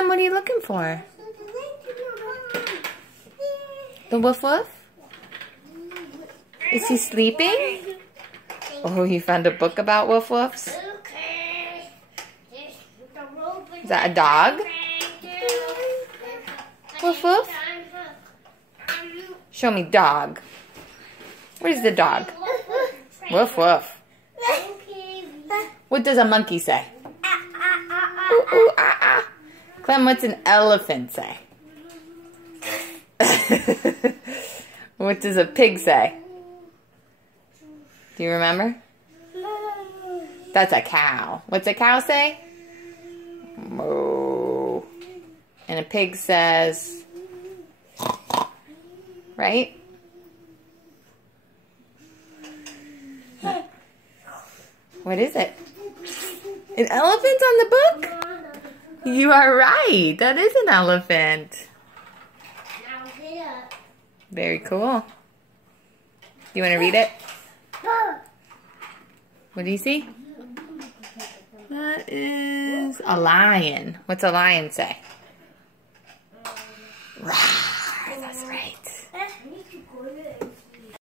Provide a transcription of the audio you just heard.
Clem, what are you looking for? The woof woof? Is he sleeping? Oh, you found a book about woof woofs? Is that a dog? Woof woof? Show me dog. Where's the dog? Woof woof. What does a monkey say? Ooh, ooh, ah, ah. Clem, what's an elephant say? What does a pig say? Do you remember? That's a cow. What's a cow say? Moo. And a pig says, right? What is it? An elephant on the book? You are right. That is an elephant. Very cool. Do you want to read it? What do you see? That is a lion. What's a lion say? Rawr, that's right.